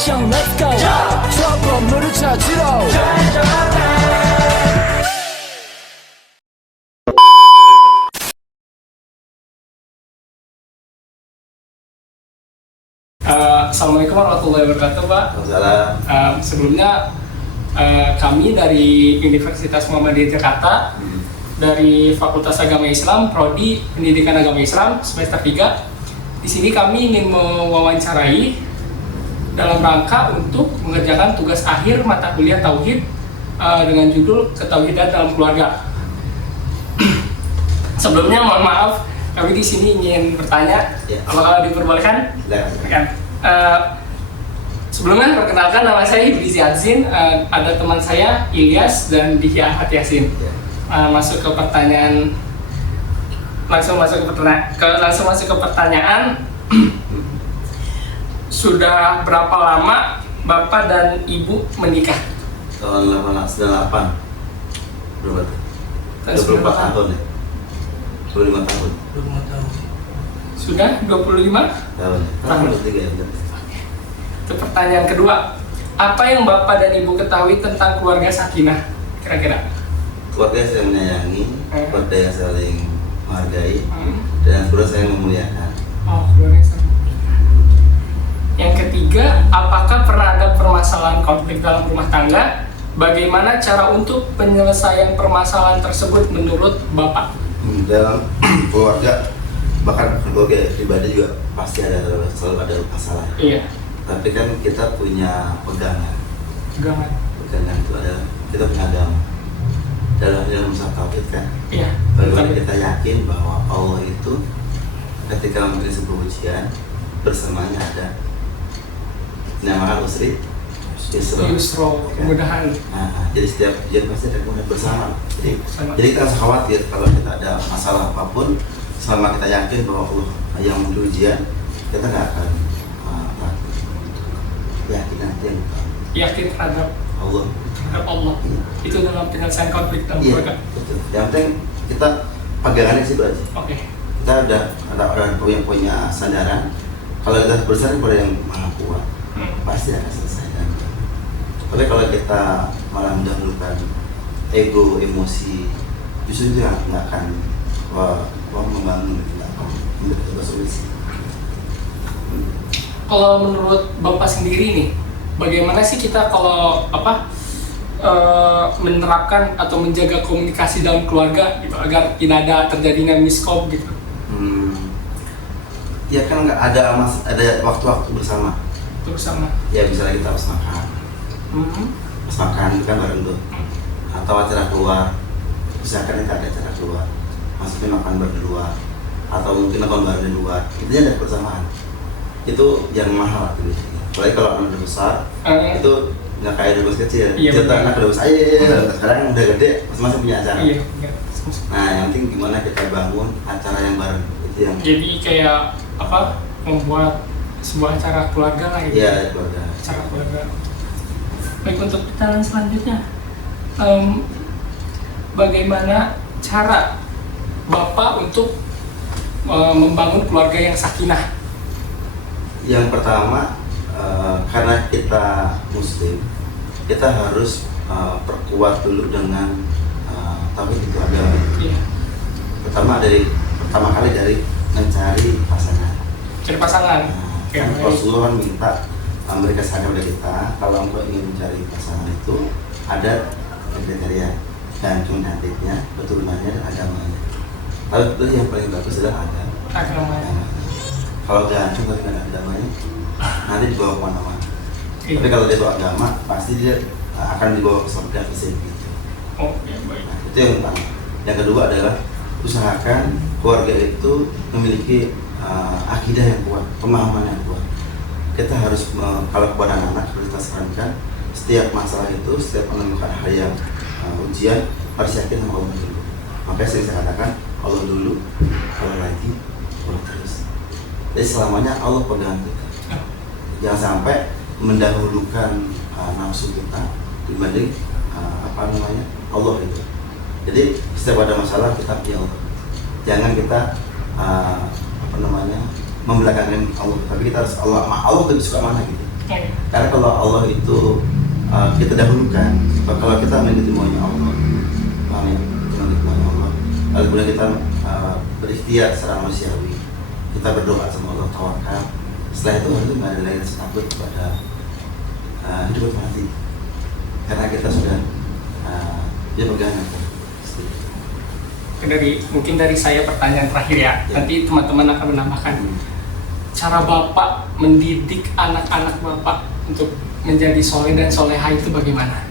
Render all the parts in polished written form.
액션 let's go 저 건물을 찾으러 Assalamualaikum warahmatullahi wabarakatuh, Pak. Waalaikumsalam. Sebelumnya kami dari Universitas Muhammadiyah Jakarta dari Fakultas Agama Islam, Prodi Pendidikan Agama Islam semester 3. Di sini kami ingin mewawancarai dalam rangka untuk mengerjakan tugas akhir mata kuliah Tauhid dengan judul Ketauhidan dalam Keluarga. Sebelumnya mohon maaf, kami di sini ingin bertanya, apakah diperbolehkan? Silakan. Sebelumnya perkenalkan, nama saya Ibrizi Adzin, ada teman saya Ilyas dan Dihya Ahmad Yasin. Langsung masuk ke pertanyaan. Sudah berapa lama Bapak dan Ibu menikah? Tahun 98. Berapa tuh? 25 tahun ya? 25 tahun. 25 tahun. Sudah 25 tahun. Tahun. 23 ya. Itu pertanyaan kedua. Apa yang Bapak dan Ibu ketahui tentang keluarga sakinah? Kira-kira? Keluarga yang menyayangi, keluarga yang saling menghargai, dan keluarga yang memuliakan. Oh, keluarga saling. Yang ketiga, apakah pernah ada permasalahan konflik dalam rumah tangga? Bagaimana cara untuk penyelesaian permasalahan tersebut menurut Bapak? Dalam keluarga, bahkan keluarga pribadi juga pasti selalu ada masalah. Iya. Tapi kan kita punya pegangan. Pegangan itu adalah kita punya agama. Dalam masalah tauhid kan. Iya. Bagaimana kita yakin bahwa Allah itu ketika memberi sebuah ujian, bersamanya ada dinamakan usri Yusro, kemudahan. Jadi setiap ujian pasti ada kemudahan bersama. Jadi kita harus khawatir kalau kita ada masalah apapun, selama kita yakin bahwa Allah yang memberi ujian, kita nggak akan yakin nanti Yakin terhadap Allah. Itu dalam penyelesaian konflik dalam keluarga. Betul. Yang penting kita pegangannya situ aja. Oke. Kita ada punya sandaran. Kalau kita bersandar pada yang maha kuat, pasti akan selesai. Tapi kalau kita malah mendahulukan ego, emosi, justru itu nggak akan membangun, nggak akan memberikan solusi. Kalau menurut Bapak sendiri nih, bagaimana sih kita kalau menerapkan atau menjaga komunikasi dalam keluarga gitu agar tidak ada terjadinya miskom gitu? Ya kan nggak ada waktu-waktu bersama. Ya misalnya kita harus makan. Pas makan itu kan bareng tuh. Atau acara keluar. Misalkan kita ada acara keluar, maksudnya makan berdua. Atau mungkin nonton bareng di luar. Intinya ada persamaan. Itu yang mahal tuh biasanya. Apalagi kalau anak udah besar, itu nggak kayak dulu kecil. Kita anak udah besar, sekarang udah gede, masing-masing punya acara. Iya. Nah, yang penting gimana kita bangun acara yang bareng. Itu yang. Jadi kayak membuat sebuah acara keluarga lah gitu. Iya, keluarga. Acara keluarga. Baik, untuk pertanyaan selanjutnya, bagaimana cara Bapak untuk membangun keluarga yang sakinah? Yang pertama, karena kita Muslim, kita harus perkuat dulu dengan tauhid itu agama. Iya. Pertama kali dari mencari pasangan. Cari pasangan. Kan Rasulullah kan minta mereka sadar pada kita, kalau engkau ingin mencari pasangan itu ada kriteria dan cantiknya, keturunannya dan agamanya. Lalu itu yang paling bagus adalah agamanya. Kalau ganteng tapi nggak ada agamanya, nanti dibawa kemana-mana. Iya. Tapi kalau dia bawa agama, pasti dia akan dibawa ke surga gitu. Oh, ya baik. Nah, itu yang pertama. Yang kedua adalah usahakan keluarga itu memiliki akidah yang kuat, pemahaman yang kuat. Kita harus kalau kepada anak kita sarankan setiap masalah itu, setiap menemukan hal yang ujian harus yakin sama Allah dulu. Makanya saya katakan Allah dulu, Allah lagi, Allah terus. Jadi selamanya Allah pegang kita. Jangan sampai mendahulukan nafsu kita dibanding Allah itu. Jadi setiap ada masalah kita pilih Allah. Jangan kita membelakangkan Allah, tapi kita harus Allah lebih suka mana gitu. Karena kalau Allah itu kita dahulukan, kalau kita mengikuti maunya Allah, paham ya? Mengikuti maunya Allah, lalu kemudian kita berikhtiar secara manusiawi, kita berdoa sama Allah, tawakal. Setelah itu harus nggak ada lagi takut kepada hidup atau mati, karena kita sudah dia pegangan. Mungkin dari saya pertanyaan terakhir ya. Nanti teman-teman akan menambahkan cara Bapak mendidik anak-anak Bapak untuk menjadi soleh dan soleha itu bagaimana?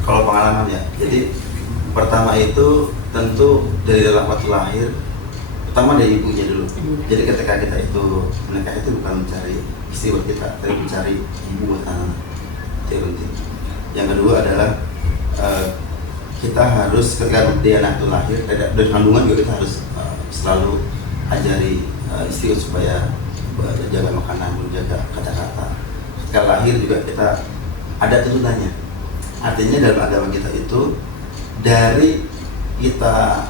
Kalau pengalaman ya, jadi pertama itu tentu dari dalam waktu lahir, pertama dari ibunya dulu. Jadi ketika kita itu menikah itu bukan mencari istri buat kita, tapi mencari ibu buat anak. Itu penting. Yang kedua adalah kita harus ketika dia anak itu lahir dari kandungan juga kita harus selalu ajari istri supaya jaga makanan, menjaga kata-kata. Ketika lahir juga kita ada tuntunannya. Artinya dalam agama kita itu dari kita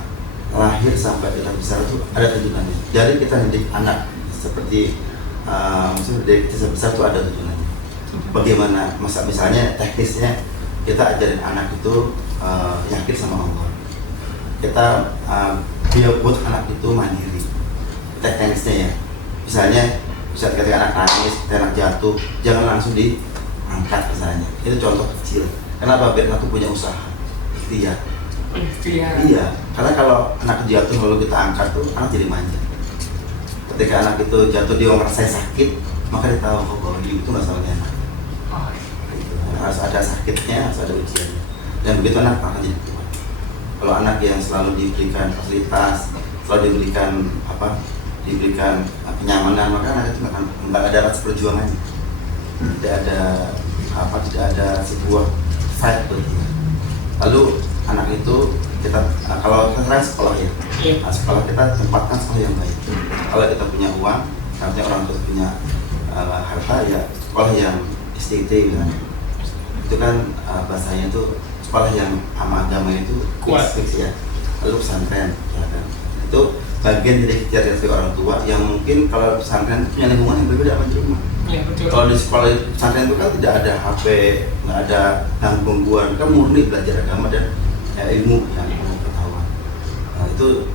lahir sampai kita besar itu ada tuntunannya. Jadi kita didik anak seperti maksudnya dari kita besar itu ada tuntunannya. Bagaimana misalnya teknisnya kita ajarin anak itu yakin sama Allah. Kita dia buat anak itu mandiri. Teknisnya ya. Misalnya ketika anak nangis, anak jatuh, jangan langsung diangkat misalnya. Itu contoh kecil. Kenapa? Biar anak itu punya usaha, ikhtiar. Iya, karena kalau anak jatuh lalu kita angkat tuh anak jadi manja. Ketika anak itu jatuh dia merasa sakit, maka dia tahu bahwa hidup itu nggak salahnya anak. Gitu. Harus ada sakitnya, harus ada ujiannya. Dan begitu anak akan jadi kuat. Kalau anak yang selalu diberikan fasilitas, selalu diberikan kenyamanan, maka anak itu nggak ada rasa perjuangannya. Tidak ada sebuah fight betul. Lalu anak itu kita kalau kita sekolah ya, sekolah kita tempatkan sekolah yang baik. Kalau kita punya uang, artinya orang tua punya harta ya sekolah yang STT misalnya. Itu kan bahasanya itu sekolah yang sama agama itu kuat ya. Lalu pesantren ya kan. Itu bagian dari ikhtiar dari orang tua yang mungkin kalau pesantren punya lingkungan yang berbeda sama di rumah. Ya, kalau di sekolah pesantren itu kan tidak ada HP, nggak ada gangguan, kan murni belajar agama dan ilmu yang pengetahuan. Itu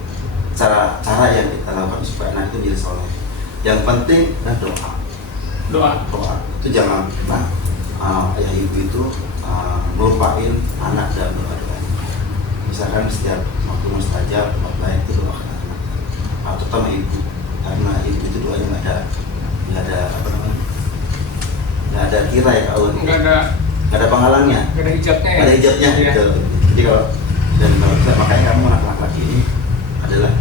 cara yang kita lakukan supaya anak itu menjadi soleh. Yang penting adalah doa. Itu jangan ayah ibu itu melupain anak dalam doa. Misalkan setiap waktu mustajab, baik itu doakan anak. Terutama ibu, karena ibu itu doanya nggak ada kira ya Allah. Nggak ada penghalangnya. Nggak ada hijabnya. Nggak ada hijabnya. Ya. Gitu. Jadi kalau makanya kamu anak laki ini adalah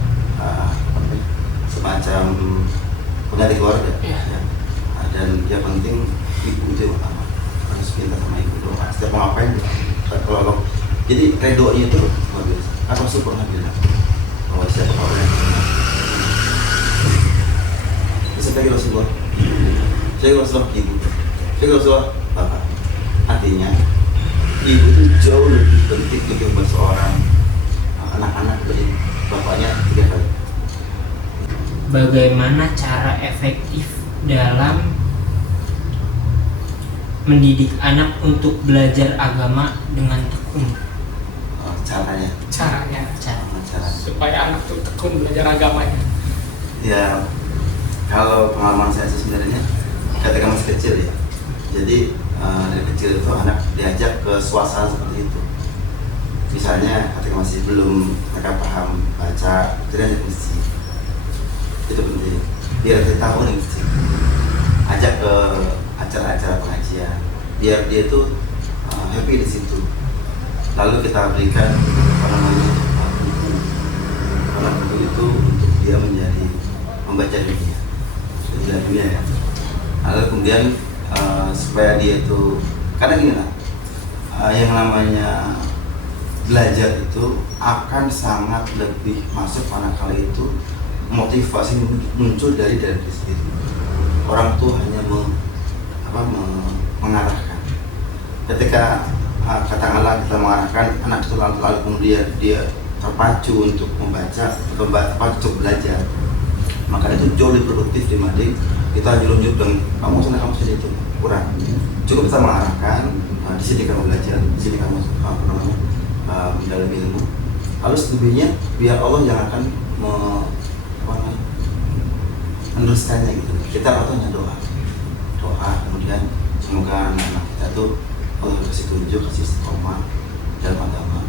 semacam pengganti keluarga. Ya. Dan yang penting ibu itu yang pertama, harus minta sama ibu doa. Setiap mau ngapain kalau jadi redonya itu luar biasa. Aku pernah bilang bahwa siapa orang yang sebagai Rasulullah, saya Rasulullah ibu, saya Rasulullah bapak. Artinya ibu itu jauh lebih penting untuk seorang anak-anak dari bapaknya 3 kali. Bagaimana cara efektif dalam mendidik anak untuk belajar agama dengan tekun? Caranya supaya anak itu tekun belajar agamanya. Ya, kalau pengalaman saya sebenarnya ketika masih kecil ya, jadi dari kecil itu anak diajak ke suasana seperti itu. Misalnya ketika masih belum mereka paham baca, jadi ajak ke masjid. Itu penting, biar dia tahu nih masjid. Ajak ke acara-acara pengajian, biar dia tuh happy di situ. Lalu kita berikan buku, karena buku itu untuk dia membaca dunia ya. Lalu kemudian supaya dia itu, karena gini lah, yang namanya belajar itu akan sangat lebih masuk manakala itu motivasi muncul dari diri sendiri. Orang tuh hanya mengarahkan. Ketika katakanlah kita mengarahkan anak itu lalu kemudian dia terpacu untuk membaca atau untuk belajar, maka itu jauh lebih produktif dibanding kita nyuruh-nyuruh dan kamu sana kamu sini itu kurang. Cukup kita mengarahkan, di sini kamu belajar, di sini kamu mendalami ilmu. Lalu selebihnya biar Allah yang akan meneruskannya gitu. Kita katanya doa, kemudian semoga anak-anak kita tuh Allah kasih tunjuk, kasih istiqomah dalam agama.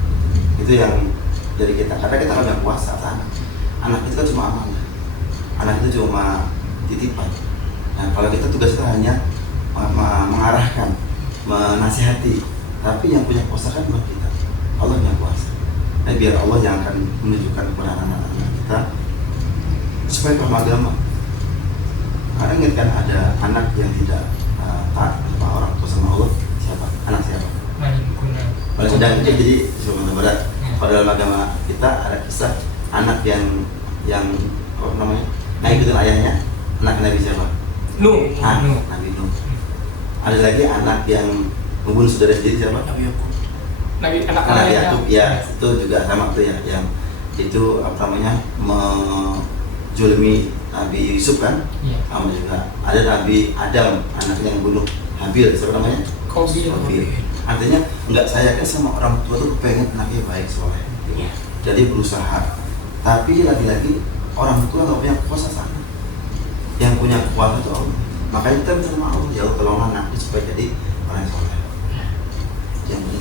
Itu yang dari kita. Karena kita kan puasa anak itu kan cuma amanah, anak itu cuma titipan. Nah kalau kita tugas kita hanya mengarahkan, menasihati, tapi yang punya kuasa kan bukan kita, Allah yang kuasa. Nah biar Allah yang akan menunjukkan kepada anak-anak kita supaya paham agama. Karena ingat kan ada anak yang tidak taat sama orang tua sama Allah, siapa? Anak siapa? Paling sedang jadi Sumatera Barat. Pada dalam agama kita ada kisah anak yang apa namanya? Nah ikutin ayahnya, anak Nabi siapa? Nuh. Nabi Nuh. Ada lagi anak yang membunuh saudara sendiri siapa? Nabi Yakub, ya itu juga sama tuh ya, yang itu apa namanya menjolimi Nabi Yusuf kan? Iya. Sama juga ada Nabi Adam, anaknya yang bunuh Habil, siapa namanya? Qabil. Artinya enggak saya kan sama orang tua tuh pengen anaknya baik soleh, jadi berusaha. Tapi lagi-lagi orang tua nggak punya kuasa sana, yang punya kuasa itu Allah. Makanya kita minta sama Allah, ya Allah tolong anaknya supaya jadi orang yang soleh. Yang ini.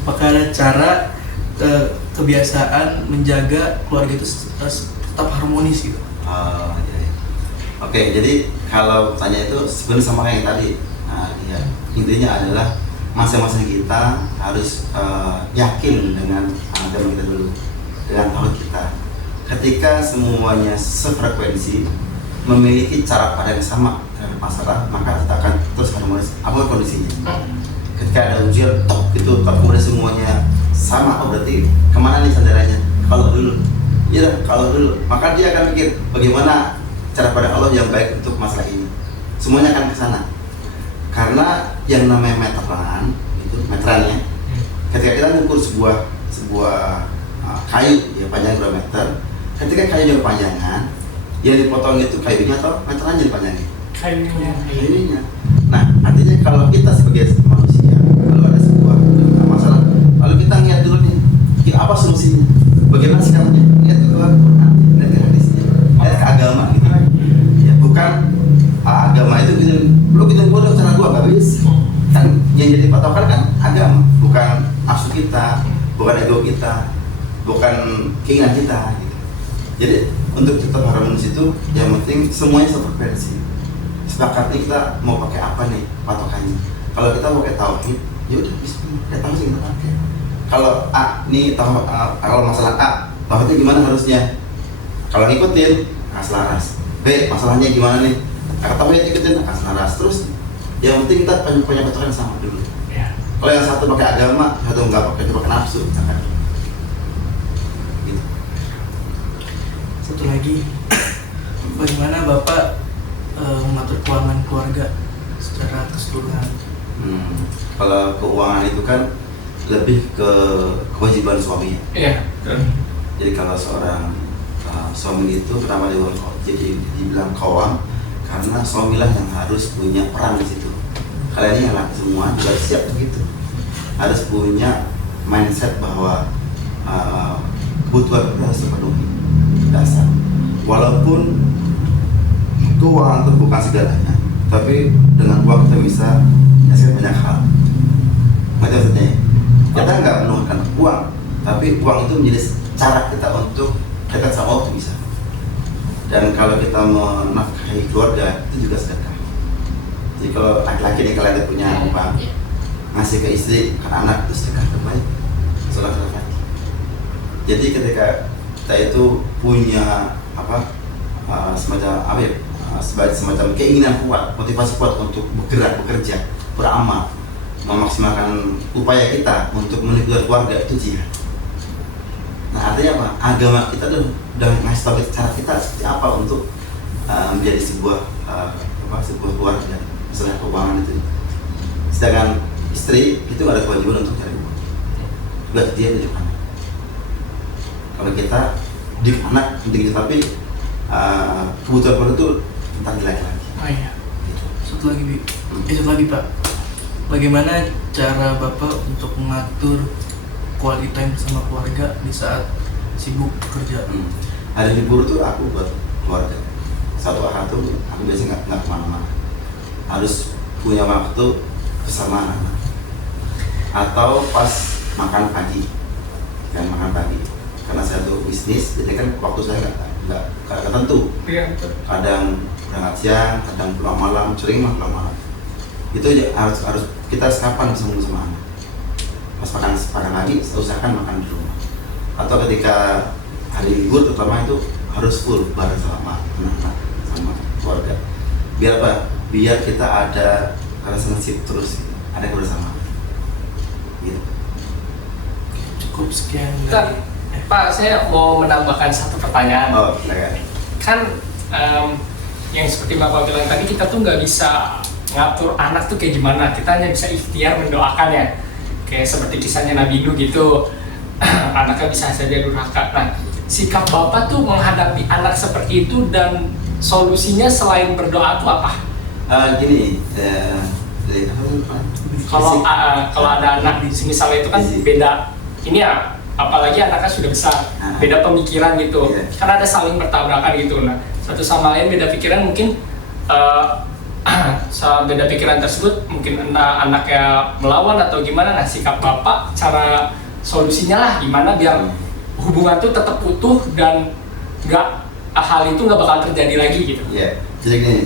Apakah ada cara kebiasaan menjaga keluarga itu tetap harmonis gitu? Ya. Oke, jadi kalau tanya itu sebenarnya sama kayak yang tadi. Nah, ya, intinya adalah masing-masing kita harus yakin dengan agama kita dulu, dengan tauhid kita. Ketika semuanya sefrekuensi, memiliki cara pandang yang sama dengan masalah, maka kita akan terus harmonis. Apa kondisinya? Ketika ada ujian, gitu, kemudian semuanya sama, berarti kemana nih sandarannya? Kalau dulu, maka dia akan pikir bagaimana cara pandang Allah yang baik untuk masalah ini. Semuanya akan ke sana. Karena yang namanya meteran, itu meterannya, ketika kita mengukur sebuah kayu ya panjang 2 meter, ketika kayunya panjangan, yang dipotong itu kayunya atau meterannya dipanjangin? Kayunya. Nah, artinya kalau kita sebagai manusia, kalau ada sebuah masalah, lalu kita lihat dulu nih, apa solusinya? Bagaimana sikapnya? Lihat ke Al-Quran, lihat ke hadisnya, lihat ke agama gitu. Ya, bukan agama itu kita bodoh cara gua nggak bisa. Kan yang jadi patokan kan agama, bukan nafsu kita, bukan ego kita, bukan keinginan kita gitu. Jadi untuk tetap harmonis itu yang penting semuanya sefrekuensi. Sepakatnya kita mau pakai apa nih patokannya. Kalau kita mau pakai tauhid, ya udah bismillah, kita tahu sih kita pakai. Kalau kalau masalah A, tauhidnya gimana harusnya? Kalau ngikutin, selaras. B, masalahnya gimana nih? Tauhid ikutin, selaras. Terus yang penting kita punya patokan sama dulu. Ya. Kalau yang satu pakai agama, satu nggak pakai nafsu, misalkan. Gitu. Satu lagi, bagaimana Bapak mengatur keuangan keluarga secara keseluruhan? Kalau keuangan itu kan lebih ke kewajiban suaminya. Iya. Jadi kalau seorang suami itu kenapa dibilang kawam? Karena suamilah yang harus punya peran di situ. Kalian ini laki semua juga siap begitu. Harus punya mindset bahwa kebutuhan kita harus terpenuhi dasar. Walaupun keuangan itu bukan segalanya, tapi dengan uang kita bisa menghasilkan banyak hal. Maksudnya kita nggak menemukan uang, tapi uang itu menjadi cara kita untuk dekat sama Allah bisa. Dan kalau kita menafkahi keluarga itu juga sedekah. Jadi kalau laki-laki nih kalian punya uang, ngasih ke istri, ke anak itu sedekah terbaik. Sholat al-Fatihah. Jadi ketika kita itu punya semacam keinginan kuat, motivasi kuat untuk bergerak, bekerja, beramal, memaksimalkan upaya kita untuk menuju keluarga, itu jihad. Nah artinya apa? Agama kita udah ngasih tahu cara kita seperti apa untuk menjadi sebuah keluarga, misalnya keuangan itu. Sedangkan istri itu ada kewajiban untuk cari uang, juga dia didik anak. Kalau kita didik anak penting, tapi kebutuhan keluarga itu tentang laki-laki. Oh iya. Gitu. Satu lagi, Bi. Satu lagi, Pak. Bagaimana cara Bapak untuk mengatur quality time sama keluarga di saat sibuk kerja? Hari libur tuh aku buat keluarga. Satu hari tuh aku biasanya nggak kemana-mana. Harus punya waktu bersama anak-anak. Atau pas makan pagi, kan makan pagi. Karena saya tuh bisnis, jadi kan waktu saya nggak tentu. Iya, betul. Kadang berangkat siang, kadang pulang malam, sering mah pulang malam. Itu aja harus kita harus kapan bersama anak. Pas makan pagi, usahakan makan di rumah. Atau ketika hari libur terutama itu harus full bareng sama anak-anak, sama keluarga. Biar apa? Biar kita ada relationship terus, ada kebersamaan. Gitu. Cukup sekian Bentar, dari Pak, saya mau menambahkan satu pertanyaan. Oh, silakan. Kan yang seperti Bapak bilang tadi, kita tuh nggak bisa ngatur anak tuh kayak gimana. Kita hanya bisa ikhtiar mendoakan ya. Kayak seperti kisahnya Nabi Nuh gitu. Anaknya bisa saja durhaka. Nah, sikap Bapak tuh menghadapi anak seperti itu dan solusinya selain berdoa tuh apa? Gini, Kalau ada anak misalnya itu kan beda ini ya, apalagi anaknya sudah besar, beda pemikiran gitu. Iya. Karena ada saling bertabrakan gitu. Nah, satu sama lain beda pikiran mungkin beda pikiran tersebut mungkin anaknya melawan atau gimana. Nah, sikap Bapak, cara solusinya lah gimana biar hubungan tuh tetap utuh dan hal itu nggak bakal terjadi lagi gitu. Ya, jadi gini,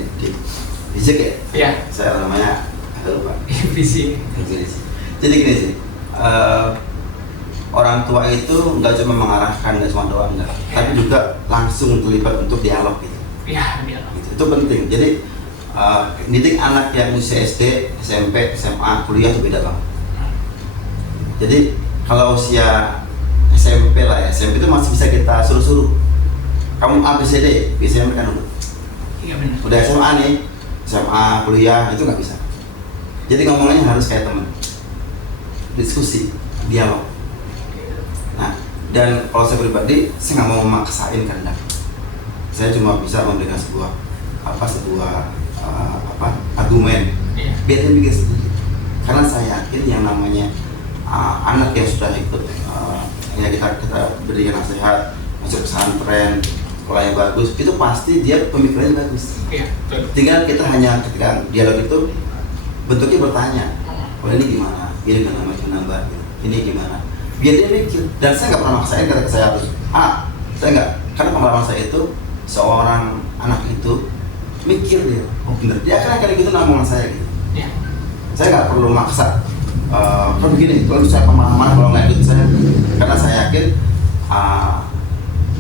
Rizek ya? Iya. Saya namanya agak lupa. Visi. Jadi gini sih, orang tua itu nggak cuma mengarahkan, nggak cuma doang, enggak, tapi juga langsung terlibat untuk dialog gitu. Iya, dialog. Itu penting. Jadi didik anak yang usia SD, SMP, SMA, kuliah itu beda banget. Jadi kalau usia SMP lah ya, SMP itu masih bisa kita suruh-suruh. Kamu ABCD, biasanya mereka nurut. Iya benar. Udah SMA nih, SMA, kuliah, itu nggak bisa. Jadi ngomongnya harus kayak temen, diskusi, dialog. Nah, dan kalau saya pribadi, saya nggak mau memaksain kehendak. Saya cuma bisa memberikan sebuah argumen, biar dia mikir sendiri. Karena saya yakin yang namanya anak yang sudah ikut, ya kita berikan nasihat, masuk pesantren, sekolah yang bagus, itu pasti dia pemikirannya bagus. Iya, betul. Tinggal kita hanya ketika dialog itu bentuknya bertanya, oh ini gimana, ini gimana nambah, ini gimana, biar dia mikir. Dan saya nggak pernah maksain kata saya harus saya nggak, karena pengalaman saya itu seorang anak itu mikir dia, oh bener, dia akan gitu namungan saya gitu. Iya. Saya nggak perlu maksa. Kalau begini, kalau saya pemahaman, kalau nggak ikut saya, karena saya yakin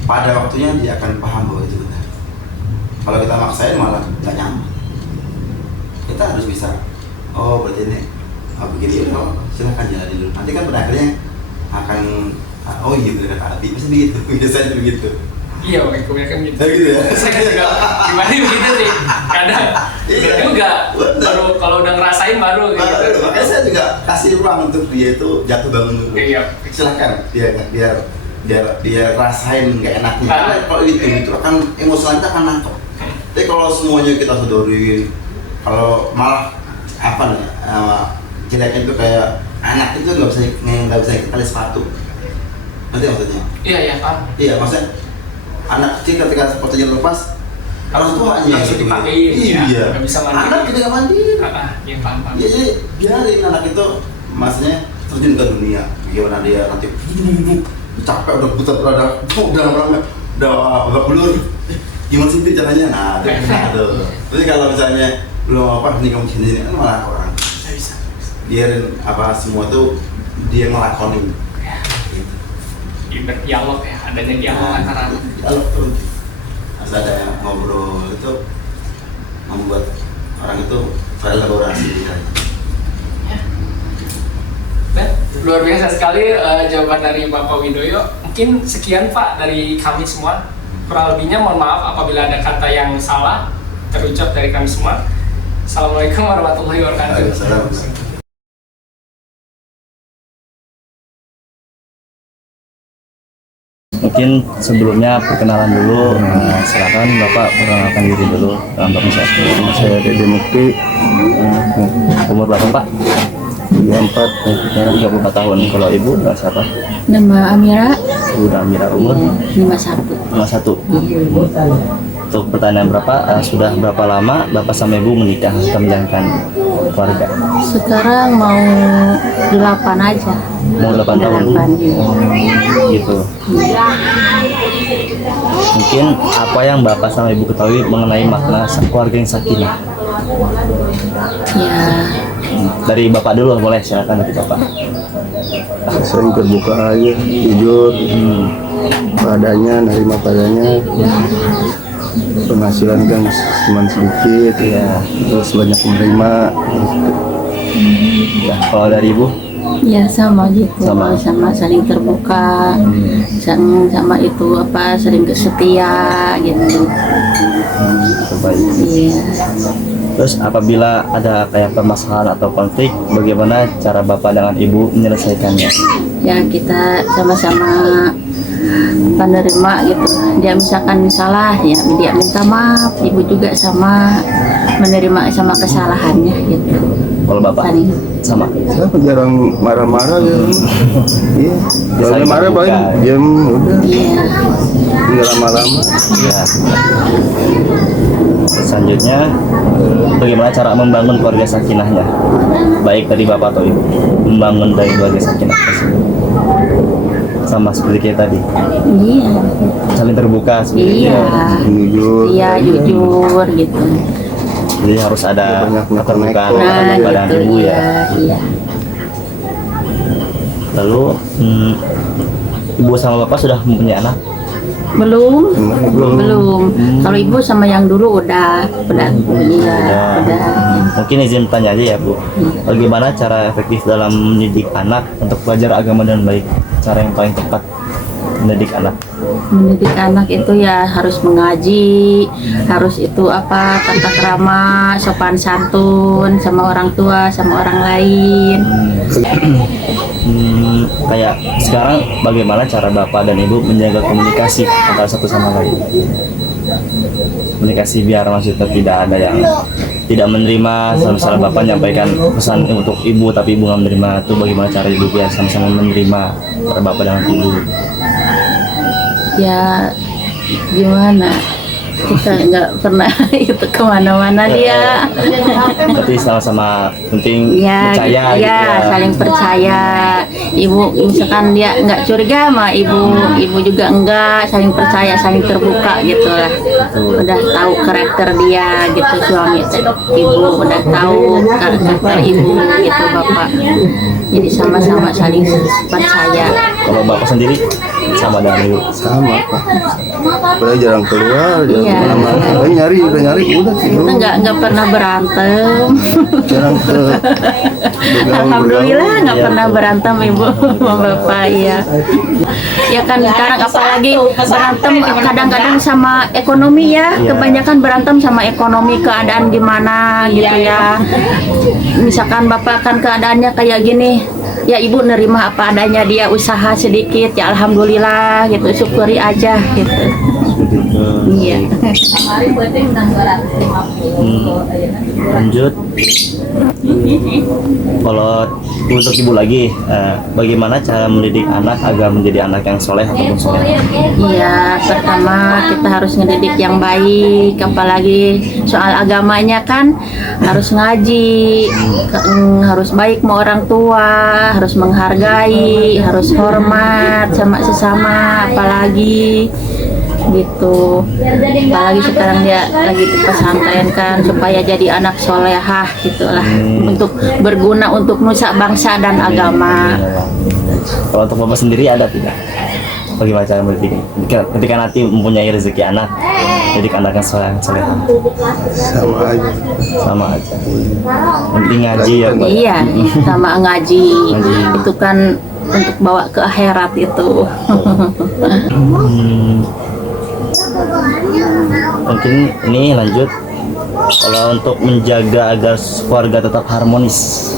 pada waktunya dia akan paham bahwa itu benar. Kalau kita maksain malah nggak nyaman. Kita harus bisa, oh berarti ini begini, oh silahkan jalan dulu. Nanti kan pada akhirnya akan, oh iya benar kata Abi, pasti begitu, biasanya begitu. Iya, oke, kebanyakan gitu. Gitu ya. Saya juga gimana begitu sih. Kadang juga baru kalau udah ngerasain baru gitu. Makanya saya juga kasih ruang untuk dia itu jatuh bangun dulu. Iya. Silahkan biar rasain nggak enaknya. Karena kalau itu akan emosionalnya akan nangkep. Tapi kalau semuanya kita sodorin, kalau malah jeleknya itu kayak anak itu nggak bisa kita lihat sepatu. Nanti maksudnya? Iya, paham. Iya, maksudnya anak kecil ketika sepatunya lepas, orang tuanya langsung gitu. dipakein. Iya. Nggak bisa mandi. Anak kita nggak mandi. Iya, paham. Ya, jadi biarin anak itu, maksudnya terjun ke dunia. Gimana dia nanti capek udah putar udah belur. Gimana sih caranya? Nah, itu. Tapi kalau misalnya belum ini kamu sini kan malah orang. Nggak bisa. Biarin semua tuh dia ngelakonin. Berdialog ya, adanya dialog antara anak. Dialog terus. Asal ada yang ngobrol itu membuat orang itu berelaborasi. Ya. Luar biasa sekali jawaban dari Bapak Widoyo. Mungkin sekian Pak dari kami semua. Kurang lebihnya mohon maaf apabila ada kata yang salah terucap dari kami semua. Assalamualaikum warahmatullahi wabarakatuh. Waalaikumsalam. mungkin sebelumnya perkenalan dulu. Silakan Bapak perkenalkan diri dulu. Bapak siapa? Saya Dede Mukti, Umur berapa Pak? 34 tahun. Kalau Ibu siapa? Nama Amira, Udah Amira, umur 51. 51. Untuk pertanyaan berapa? Sudah berapa lama Bapak sama Ibu menikah atau menjalankan keluarga? Sekarang mau 8 aja. Mau 8 tahun. 8, iya. Gitu. Mungkin apa yang Bapak sama Ibu ketahui mengenai makna keluarga yang sakinah? Ya, Dari Bapak dulu boleh, silakan dari Bapak. sering terbuka aja, jujur, padanya, nerima padanya. Penghasilan kan cuma sedikit, Ya, terus banyak menerima. ya. Kalau dari Ibu? ya sama gitu. Sama. Sama saling terbuka. Sama itu apa saling setia gitu. Terbaik. Iya. Terus apabila ada kayak permasalahan atau konflik, bagaimana cara Bapak dengan Ibu menyelesaikannya? Ya kita sama-sama penerima gitu. Dia misalkan salah ya dia minta maaf, ibu juga sama menerima sama kesalahannya gitu. Kalau Bapak Saling. sama? Saya jarang marah-marah gitu. Iya, kalau Saling marah terbuka. paling diam udah, Iya. nggak lama-lama. Ya. Selanjutnya, bagaimana cara membangun keluarga sakinahnya? Baik dari Bapak atau Ibu, membangun dari keluarga sakinah tersebut. Sama seperti kayak tadi, Iya. saling terbuka seperti Iya. Jujur. Iya jujur gitu. Jadi harus ada Banyak keterbukaan neko-neko. Nah kepada gitu Ibu ya. Iya. Lalu Ibu sama Bapak sudah mempunyai anak? Belum. Belum. Kalau ibu sama yang dulu udah punya, Ya. udah. Mungkin izin tanya aja ya Bu, bagaimana cara efektif dalam mendidik anak untuk belajar agama dengan baik? Cara yang paling tepat mendidik anak? Mendidik anak itu ya harus mengaji, harus itu apa tata krama, sopan santun sama orang tua, sama orang lain. Kayak sekarang bagaimana cara Bapak dan Ibu menjaga komunikasi antara satu sama lain? Komunikasi biar maksudnya tidak ada yang tidak menerima, misalnya Bapak menyampaikan pesan untuk Ibu tapi Ibu nggak menerima, itu bagaimana cara Ibu biar sama-sama menerima antara Bapak dengan Ibu? Ya gimana? Kita nggak pernah itu kemana-mana dia. Berarti sama-sama penting Ya, percaya ya, gitu ya. saling percaya. Ibu misalkan dia nggak curiga sama ibu, ibu juga enggak, saling percaya, saling terbuka gitu lah. Udah tahu karakter dia gitu suami ibu, udah tahu karakter ibu gitu bapak. Jadi sama-sama saling percaya. Kalau Bapak sendiri sama dengan Ibu? Sama Pak. Padahal jarang keluar, jarang Iya. kemana-mana. Udah nyari, udah Kita tidur. nggak pernah berantem. Jarang ke Alhamdulillah nggak Iya, pernah betul. berantem ibu sama bapak ya. Ya kan sekarang apalagi berantem kadang-kadang sama ekonomi ya. Iya. Kebanyakan berantem sama ekonomi keadaan gimana gitu ya. Misalkan bapak kan keadaannya kayak gini. Ya ibu nerima apa adanya dia usaha sedikit ya alhamdulillah gitu syukuri aja gitu. Iya. Lanjut. Kalau untuk Ibu lagi, bagaimana cara mendidik anak agar menjadi anak yang soleh ataupun soleh? Iya, pertama kita harus ngedidik yang baik, apalagi soal agamanya kan harus ngaji, harus baik sama orang tua, harus menghargai, harus hormat sama sesama, apalagi gitu. Apalagi sekarang dia lagi di pesantren kan supaya jadi anak solehah gitulah, untuk berguna untuk nusa bangsa dan agama. Kalau untuk Bapak sendiri ada tidak? Bagaimana cara mendidik? Ketika nanti mempunyai rezeki anak, jadi anak yang soleh, sama aja. sama aja. Penting ngaji ya Pak. Iya, sama ngaji. Ngaji. Itu kan untuk bawa ke akhirat itu. Mungkin ini lanjut. Kalau untuk menjaga agar keluarga tetap harmonis,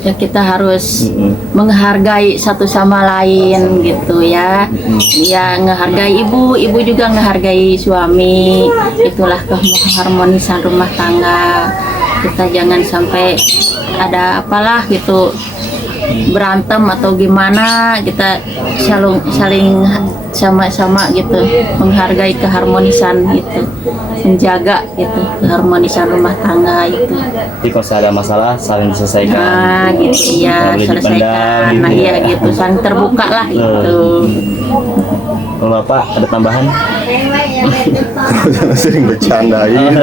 ya kita harus menghargai satu sama lain gitu ya. Ya ngehargai ibu juga ngehargai suami. Itulah keharmonisan rumah tangga. Kita jangan sampai ada apalah gitu berantem atau gimana, kita saling sama-sama gitu menghargai keharmonisan gitu, menjaga gitu keharmonisan rumah tangga itu. Jadi kalau ada masalah saling diselesaikan. Nah gitu ya, Boleh selesaikan. dipendam, Nah gitu iya ya. gitu, saling terbuka lah gitu. Kalau Bapak ada tambahan? Jangan sering bercandain.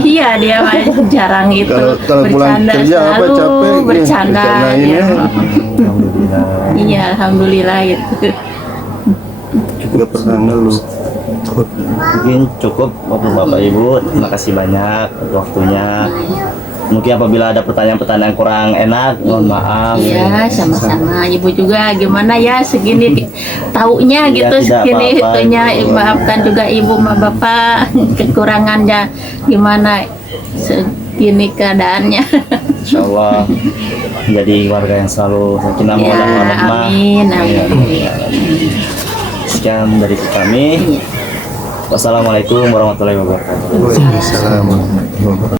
Iya dia mah jarang itu Kalau pulang bercanda, kerja apa selalu capek nih, bercanda. bercandain Ya. ya. Alhamdulillah. Iya alhamdulillah itu. Gak pernah ngeluh. Mungkin cukup untuk Bapak Ibu. Terima kasih banyak untuk waktunya. Mungkin apabila ada pertanyaan-pertanyaan kurang enak, mohon maaf. Iya sama-sama. Ibu juga gimana ya segini taunya Ya, gitu tidak segini apa-apa, itunya. Ibu. Maafkan juga ibu sama bapak kekurangannya gimana segini keadaannya. Insya Allah menjadi warga yang selalu sakinah Ya, mawaddah warahmah. amin, amin. Sekian dari kami. Wassalamualaikum warahmatullahi wabarakatuh. Waalaikumsalam.